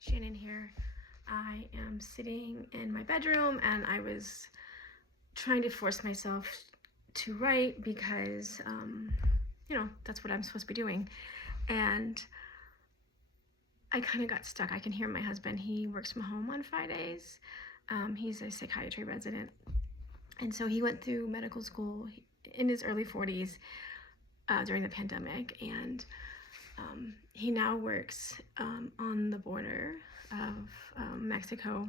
Shannon here. I am sitting in my bedroom and I was trying to force myself to write because, that's what I'm supposed to be doing. And I kind of got stuck. I can hear my husband. He works from home on Fridays. He's a psychiatry resident. And so he went through medical school in his early 40s during the pandemic. And he now works on the border of Mexico,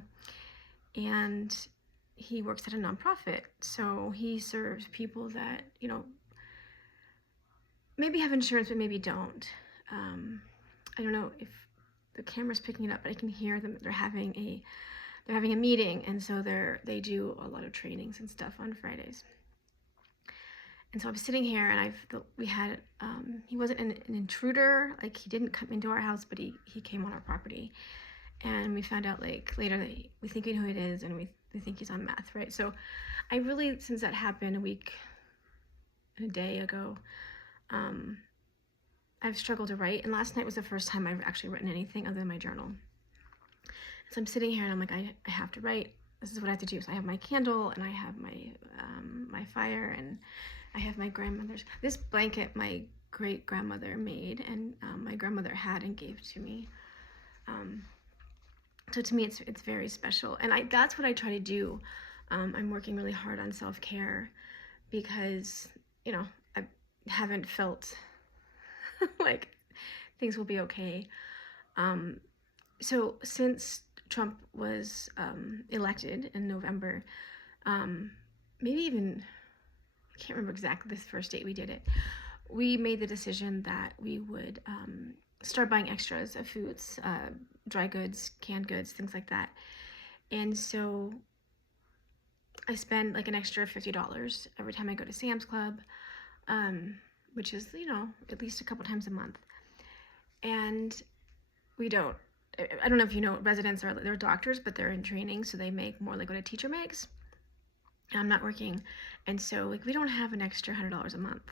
and he works at a nonprofit. So he serves people that, maybe have insurance, but maybe don't. I don't know if the camera's picking it up, but I can hear them. They're having a meeting, and so they do a lot of trainings and stuff on Fridays. And so I was sitting here, and he wasn't an intruder, like he didn't come into our house, but he came on our property. And we found out like later that we think we know who it is, and we think he's on meth, right? So I really, since that happened a day ago, I've struggled to write. And last night was the first time I've actually written anything other than my journal. So I'm sitting here and I'm like, I have to write. This is what I have to do. So I have my candle, and I have my fire, and I have my grandmother's. This blanket my great grandmother made, and my grandmother had and gave to me. So to me, it's very special, and that's what I try to do. I'm working really hard on self-care because I haven't felt like things will be okay. So since Trump was elected in November, maybe even, I can't remember exactly this first date we did it, we made the decision that we would start buying extras of foods, dry goods, canned goods, things like that. And so I spend like an extra $50 every time I go to Sam's Club, which is, at least a couple times a month. And I don't know if you know, residents they're doctors, but they're in training, so they make more like what a teacher makes. I'm not working, and so like we don't have an extra $100 a month.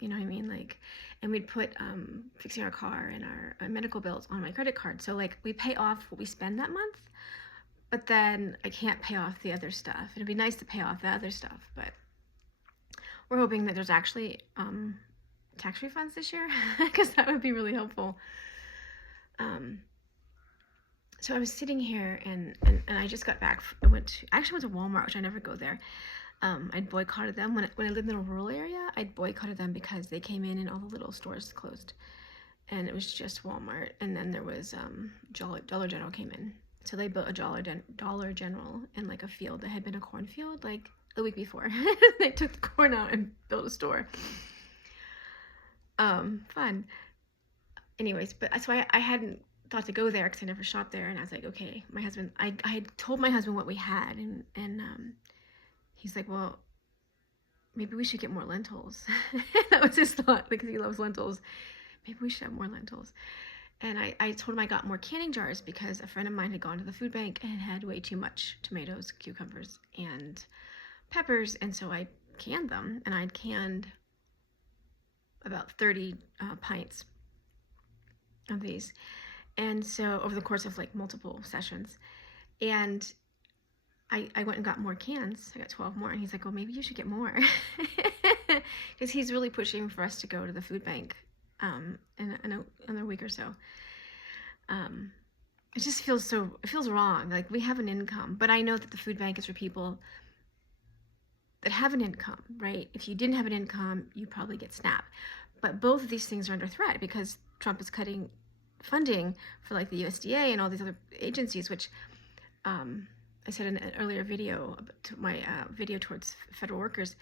You know what I mean? Like, and we'd put fixing our car and our medical bills on my credit card. So like we pay off what we spend that month, but then I can't pay off the other stuff. It'd be nice to pay off the other stuff, but we're hoping that there's actually tax refunds this year because that would be really helpful. So I was sitting here and I just got back. I actually went to Walmart, which I never go there. I'd boycotted them when I lived in a rural area. I'd boycotted them because they came in and all the little stores closed, and it was just Walmart. And then there was Dollar General came in, so they built a Dollar General in like a field that had been a cornfield like the week before. They took the corn out and built a store. Fun. Anyways, but so I hadn't thought to go there because I never shopped there, and I was like, okay, my husband, I had told my husband what we had, and he's like, well, maybe we should get more lentils. That was his thought, because he loves lentils. Maybe we should have more lentils. And I told him I got more canning jars because a friend of mine had gone to the food bank and had way too much tomatoes, cucumbers, and peppers, and so I canned them, and I'd canned about 30 pints of these. And so over the course of like multiple sessions, and I went and got more cans. I got 12 more, and he's like, well, maybe you should get more, because he's really pushing for us to go to the food bank in another week or so. It just feels wrong. Like, we have an income, but I know that the food bank is for people that have an income, right? If you didn't have an income, you probably get SNAP. But both of these things are under threat because Trump is cutting funding for like the USDA and all these other agencies, which I said in an earlier video, to my video towards federal workers,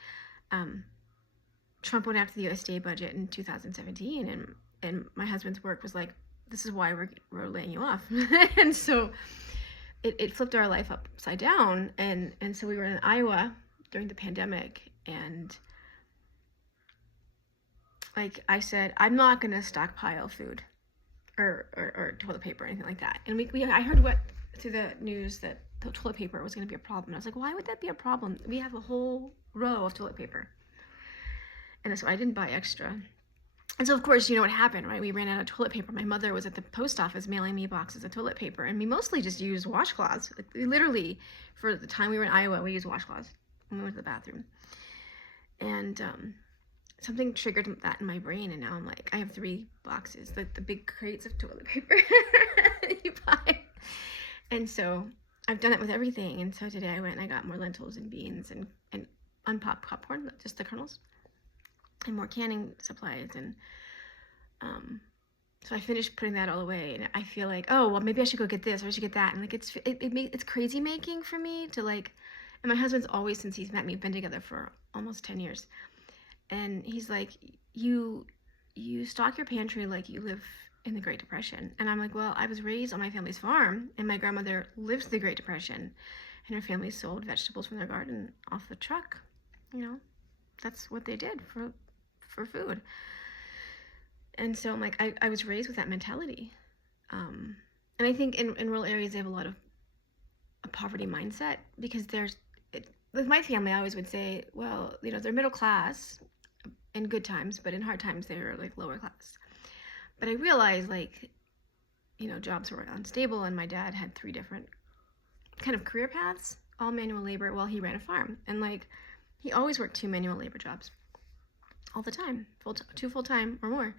Trump went after the USDA budget in 2017, and my husband's work was like, this is why we're laying you off. And so it flipped our life upside down, and so we were in Iowa during the pandemic, and like I said, I'm not going to stockpile food or toilet paper or anything like that. And I heard through the news that the toilet paper was going to be a problem. And I was like, why would that be a problem? We have a whole row of toilet paper. And so I didn't buy extra. And so, of course, you know what happened, right? We ran out of toilet paper. My mother was at the post office mailing me boxes of toilet paper, and we mostly just used washcloths. Like, we literally, for the time we were in Iowa, we used washcloths when we went to the bathroom. And something triggered that in my brain, and now I'm like, I have 3 boxes, the big crates of toilet paper you buy. And so I've done it with everything. And so today I went and I got more lentils and beans and unpopped popcorn, just the kernels, and more canning supplies. And so I finished putting that all away, and I feel like, oh, well, maybe I should go get this or I should get that. And like, it's crazy making for me to like, and my husband's always, since he's met me, been together for almost 10 years. And he's like, you stock your pantry like you live in the Great Depression. And I'm like, well, I was raised on my family's farm, and my grandmother lived through the Great Depression, and her family sold vegetables from their garden off the truck. You know, that's what they did for food. And so I'm like, I was raised with that mentality. And I think in rural areas, they have a lot of a poverty mindset, because with my family, I always would say, well, you know, they're middle class in good times, but in hard times, they're like lower class. But I realized, like, you know, jobs were unstable, and my dad had 3 different kind of career paths, all manual labor, while he ran a farm. And like, he always worked 2 manual labor jobs all the time, 2 full-time or more.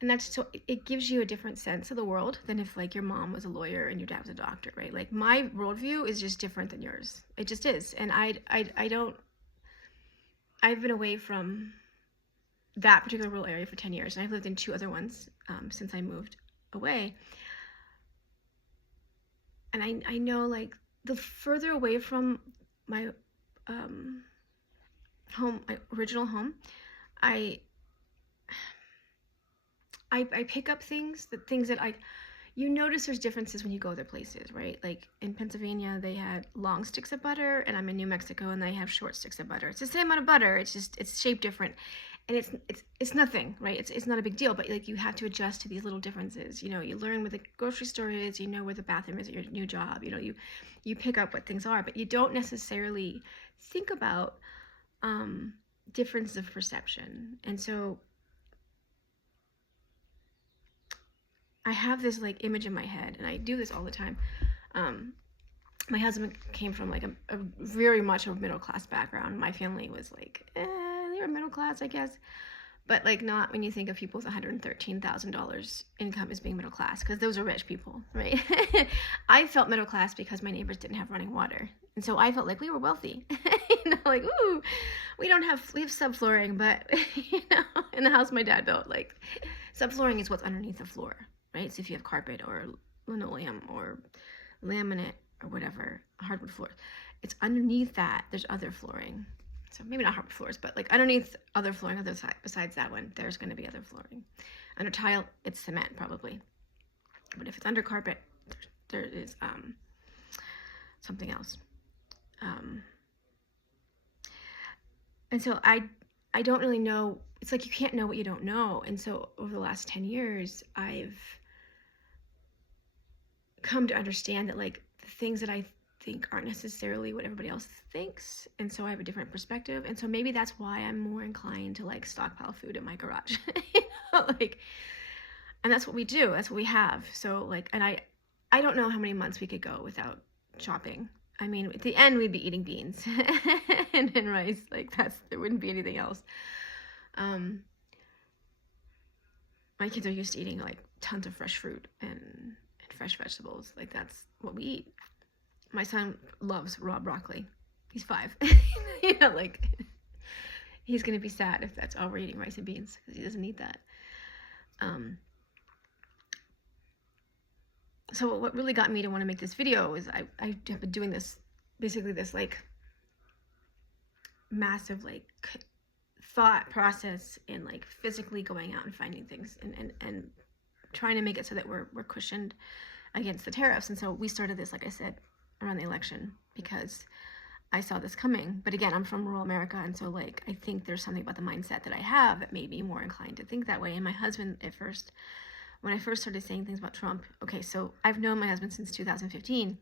And that's, so it gives you a different sense of the world than if like your mom was a lawyer and your dad was a doctor, right? Like, my worldview is just different than yours. It just is. And I've been away from that particular rural area for 10 years, and I've lived in 2 other ones since I moved away. And I know, like, the further away from my home, my original home, I pick up things that you notice there's differences when you go other places, right? Like in Pennsylvania, they had long sticks of butter, and I'm in New Mexico and they have short sticks of butter. It's the same amount of butter. It's just, it's shaped different. And it's nothing, right? It's not a big deal, but like, you have to adjust to these little differences. You know, you learn where the grocery store is, you know where the bathroom is at your new job, you know, you pick up what things are, but you don't necessarily think about differences of perception. And so I have this like image in my head, and I do this all the time. My husband came from like a very much of a middle class background. My family was like, they were middle class, I guess, but like not when you think of people with $113,000 income as being middle class, because those are rich people, right? I felt middle class because my neighbors didn't have running water, and so I felt like we were wealthy. You know, like, ooh, we have subflooring, but you know, in the house my dad built, like, subflooring is what's underneath the floor, right? So if you have carpet or linoleum or laminate or whatever, hardwood floor, it's underneath that there's other flooring. So maybe not hardwood floors, but like underneath other flooring, besides that one, there's going to be other flooring. Under tile, it's cement probably, but if it's under carpet, there is something else. And so I don't really know. It's like, you can't know what you don't know. And so over the last 10 years, I've come to understand that like the things that I think aren't necessarily what everybody else thinks, and so I have a different perspective. And so maybe that's why I'm more inclined to like stockpile food in my garage. You know, like, and that's what we do, that's what we have. So like, and I don't know how many months we could go without shopping. I mean, at the end we'd be eating beans and rice, like there wouldn't be anything else. My kids are used to eating like tons of fresh fruit and fresh vegetables. Like, that's what we eat. My son loves raw broccoli. He's 5. You know, like, he's gonna be sad if that's all we're eating, rice and beans, because he doesn't need that. So what really got me to want to make this video is I have been doing this, basically this like massive like thought process in like physically going out and finding things and trying to make it so that we're cushioned against the tariffs. And so we started this, like I said, around the election, because I saw this coming. But again, I'm from rural America, and so like I think there's something about the mindset that I have that made me more inclined to think that way. And my husband, at first, when I first started saying things about Trump, okay, so I've known my husband since 2015.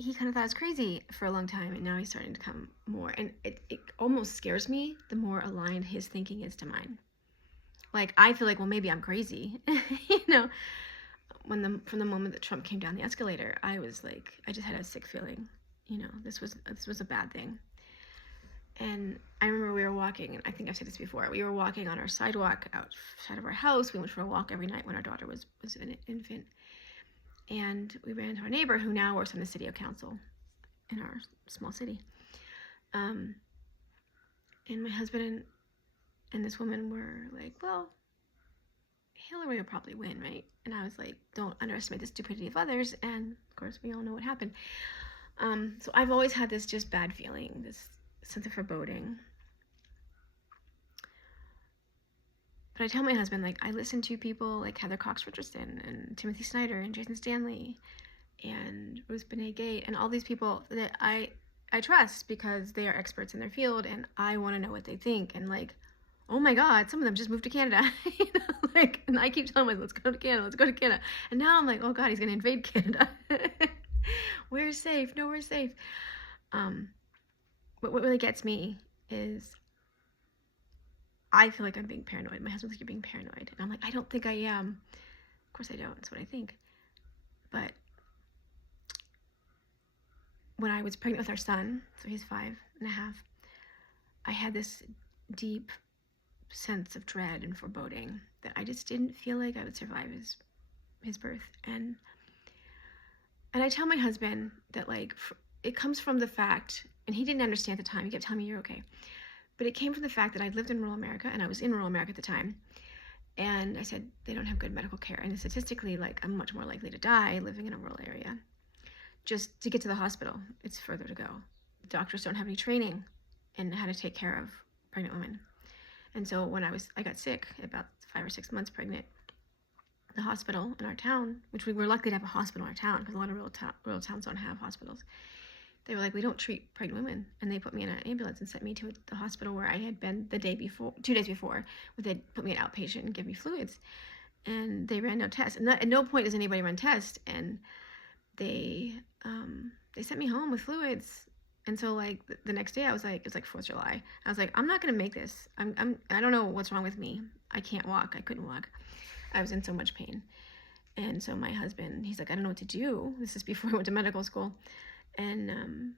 he kind of thought I was crazy for a long time, and now he's starting to come more. And it almost scares me the more aligned his thinking is to mine. Like, I feel like, well, maybe I'm crazy. You know, from the moment that Trump came down the escalator, I was like, I just had a sick feeling. You know, this was a bad thing. And I remember we were walking, and I think I've said this before, we were walking on our sidewalk outside of our house. We went for a walk every night when our daughter was an infant. And we ran into our neighbor who now works on the city council in our small city. And my husband and this woman were like, well, Hillary will probably win, right? And I was like, don't underestimate the stupidity of others. And of course, we all know what happened. So I've always had this just bad feeling, this sense of foreboding. But I tell my husband, like, I listen to people like Heather Cox Richardson and Timothy Snyder and Jason Stanley and Ruth Banet Gay and all these people that I trust because they are experts in their field, and I want to know what they think. And like, oh my God, some of them just moved to Canada. You know, like, and I keep telling myself, let's go to Canada, let's go to Canada. And now I'm like, oh God, he's going to invade Canada. We're safe. No, we're safe. What really gets me is I feel like I'm being paranoid. My husband's like, you're being paranoid. And I'm like, I don't think I am. Of course I don't. That's what I think. But when I was pregnant with our son, so he's 5.5, I had this deep sense of dread and foreboding that I just didn't feel like I would survive his birth. And I tell my husband that, like, it comes from the fact, and he didn't understand at the time. He kept telling me, you're okay. But it came from the fact that I lived in rural America, and I was in rural America at the time. And I said, they don't have good medical care. And statistically, like, I'm much more likely to die living in a rural area. Just to get to the hospital, it's further to go. The doctors don't have any training in how to take care of pregnant women. And so when I got sick, about 5 or 6 months pregnant, the hospital in our town, which we were lucky to have a hospital in our town because a lot of rural towns don't have hospitals. They were like, we don't treat pregnant women. And they put me in an ambulance and sent me to the hospital where I had been 2 days before, where they'd put me an outpatient and give me fluids. And they ran no tests. And at no point does anybody run tests. And they sent me home with fluids. And so, like, the next day I was like, it was like 4th of July. I was like, I'm not going to make this. I don't know what's wrong with me. I can't walk. I couldn't walk. I was in so much pain. And so my husband, he's like, I don't know what to do. This is before I went to medical school. And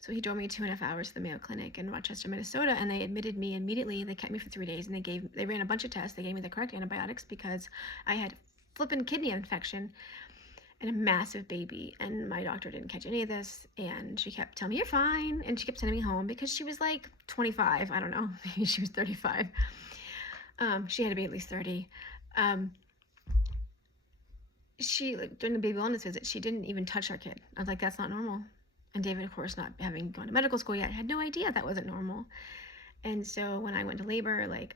so he drove me 2.5 hours to the Mayo Clinic in Rochester, Minnesota, and they admitted me immediately. They kept me for 3 days, and they ran a bunch of tests. They gave me the correct antibiotics because I had flippin' kidney infection and a massive baby, and my doctor didn't catch any of this, and she kept telling me, you're fine, and she kept sending me home because she was like 25. I don't know, maybe she was 35. She had to be at least 30. She, like, during the baby wellness visit, she didn't even touch our kid. I was like, that's not normal. And David, of course, not having gone to medical school yet, had no idea that wasn't normal. And so when I went to labor, like,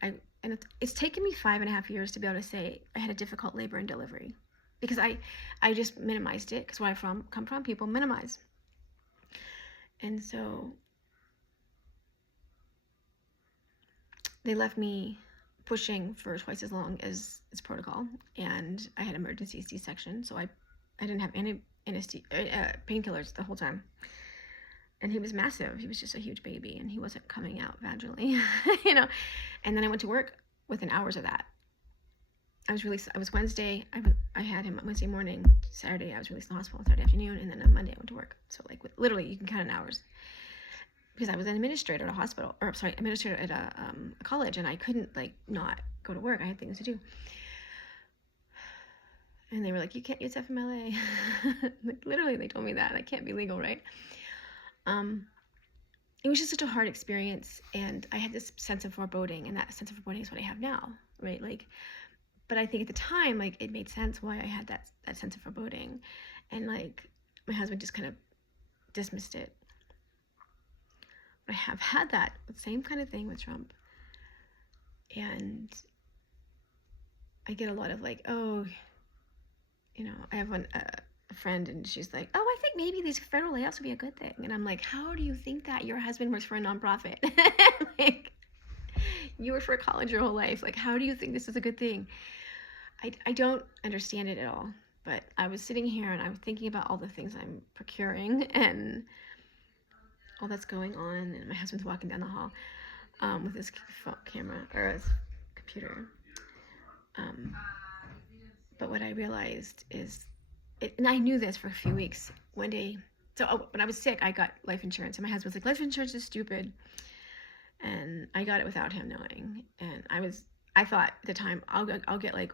it's taken me 5.5 years to be able to say I had a difficult labor and delivery, because I just minimized it, because where I come from, people minimize. And so they left me pushing for twice as long as protocol, and I had emergency C-section, so I didn't have any painkillers the whole time. And he was massive. He was just a huge baby, and he wasn't coming out vaginally, you know. And then I went to work within hours of that. I was Wednesday. I had him Wednesday morning. Saturday I was released from the hospital. Saturday afternoon, and then on Monday I went to work. So, like, literally, you can count in hours. Because I was an administrator at a hospital, administrator at a college, and I couldn't, like, not go to work. I had things to do. And they were like, you can't use FMLA. Like, literally, they told me that. That can't be legal, right? It was just such a hard experience, and I had this sense of foreboding, and that sense of foreboding is what I have now, right? Like, but I think at the time, like, it made sense why I had that sense of foreboding, and, like, my husband just kind of dismissed it. But I have had that same kind of thing with Trump, and I get a lot of, like, oh, you know, I have a friend, and she's like, oh, I think maybe these federal layoffs would be a good thing. And I'm like, how do you think that? Your husband works for a nonprofit. Like, you worked for a college your whole life. Like, how do you think this is a good thing? I don't understand it at all. But I was sitting here and I was thinking about all the things I'm procuring and all that's going on. And my husband's walking down the hall with his phone camera or his computer. But what I realized is, and I knew this for a few weeks. One day, when I was sick, I got life insurance, and my husband was like, "Life insurance is stupid," and I got it without him knowing. And I thought at the time, I'll get like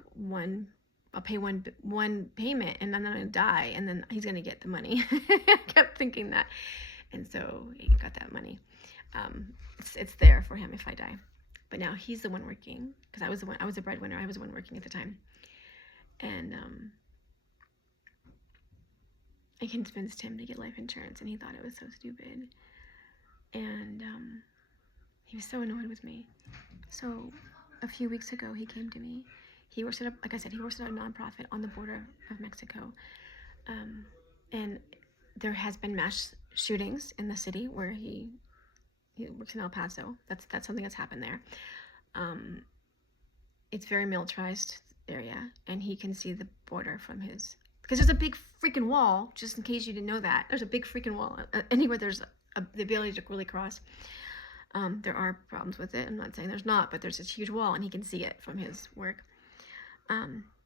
I'll pay one payment, and I'm not gonna die, and then he's gonna get the money. I kept thinking that, and so he got that money. It's there for him if I die. But now he's the one working, because I was a breadwinner. I was the one working at the time, and I convinced him to get life insurance, and he thought it was so stupid, and he was so annoyed with me. So a few weeks ago, he came to me. He works at like I said, he works at a nonprofit on the border of Mexico, and there has been mass shootings in the city where he works in El Paso. That's something that's happened there. It's very militarized area, and he can see the border from his, because there's a big freaking wall. Just in case you didn't know that, there's a big freaking wall anywhere there's the ability to really cross. There are problems with it. I'm not saying there's not, but there's this huge wall, and he can see it from his work.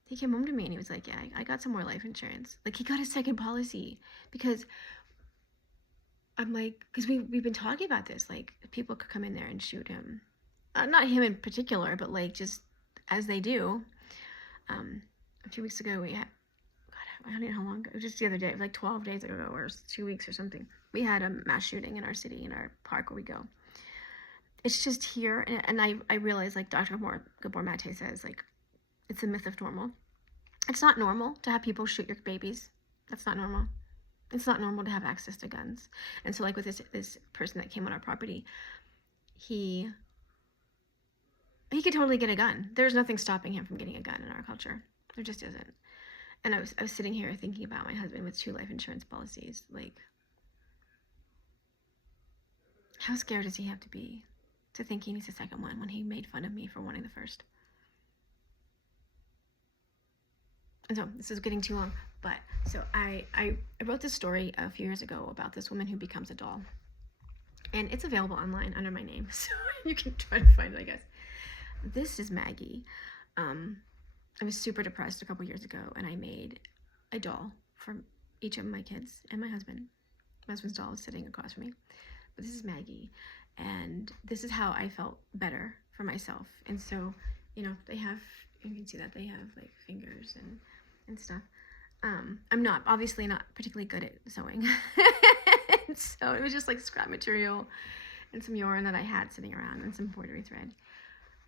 He came home to me and he was like, "Yeah, I got some more life insurance." Like, he got a second policy, because I'm like, because we've been talking about this, like, people could come in there and shoot him. Not him in particular, but like just as they do. A few weeks ago, we had, God, I don't know how long ago, just the other day, like 12 days ago or 2 weeks or something, we had a mass shooting in our city, in our park where we go. It's just here, and I realize, like Dr. Gabor Mate says, like, it's a myth of normal. It's not normal to have people shoot your babies. That's not normal. It's not normal to have access to guns. And so, like, with this person that came on our property, he could totally get a gun. There's nothing stopping him from getting a gun in our culture. There just isn't. And I was sitting here thinking about my husband with 2 life insurance policies. Like, how scared does he have to be to think he needs a second one when he made fun of me for wanting the first? And so this is getting too long, but so I wrote this story a few years ago about this woman who becomes a doll, and it's available online under my name, so you can try to find it, I guess. This is Maggie. I was super depressed a couple years ago, and I made a doll for each of my kids and my husband. My husband's doll is sitting across from me, but this is Maggie, and this is how I felt better for myself. And so, you know, they have, you can see that they have like fingers and stuff. I'm obviously not particularly good at sewing. So it was just like scrap material and some yarn that I had sitting around and some embroidery thread.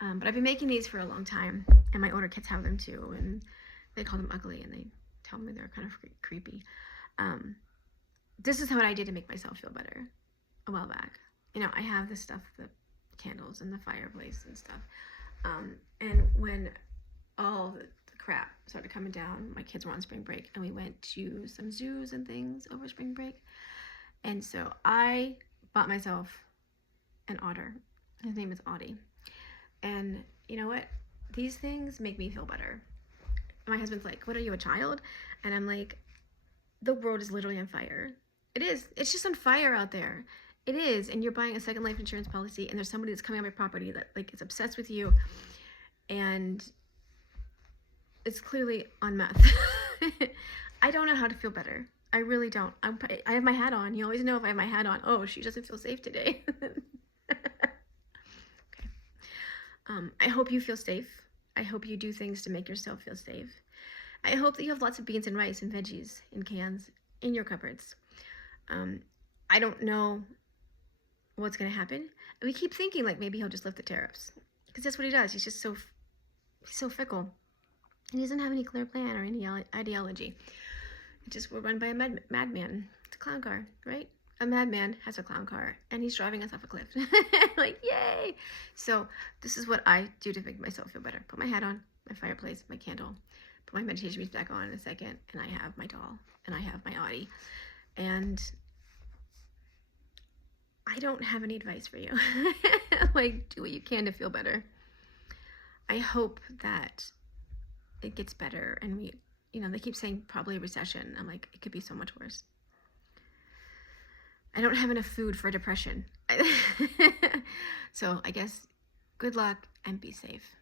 But I've been making these for a long time, and my older kids have them too, and they call them ugly, and they tell me they're kind of creepy. This is what I did to make myself feel better a while back. You know, I have this stuff, the candles and the fireplace and stuff. And when all the crap started coming down, my kids were on spring break, and we went to some zoos and things over spring break. And so I bought myself an otter. His name is Audie. And you know what? These things make me feel better. My husband's like, "What are you, a child?" And I'm like, the world is literally on fire. It is. It's just on fire out there. It is. And you're buying a second life insurance policy, and there's somebody that's coming on your property that like is obsessed with you, and it's clearly on meth. I don't know how to feel better. I really don't. I have my hat on. You always know if I have my hat on. Oh, she doesn't feel safe today. Okay. I hope you feel safe. I hope you do things to make yourself feel safe. I hope that you have lots of beans and rice and veggies in cans in your cupboards. I don't know what's going to happen. We keep thinking like maybe he'll just lift the tariffs, because that's what he does. He's just so fickle. And he doesn't have any clear plan or any ideology. We're run by a madman. It's a clown car, right? A madman has a clown car, and he's driving us off a cliff. Like, yay! So this is what I do to make myself feel better. Put my hat on, my fireplace, my candle, put my meditation music back on in a second, and I have my doll, and I have my Audie. And I don't have any advice for you. Like, do what you can to feel better. I hope that it gets better, and they keep saying probably a recession. I'm like, it could be so much worse. I don't have enough food for depression. So I guess good luck and be safe.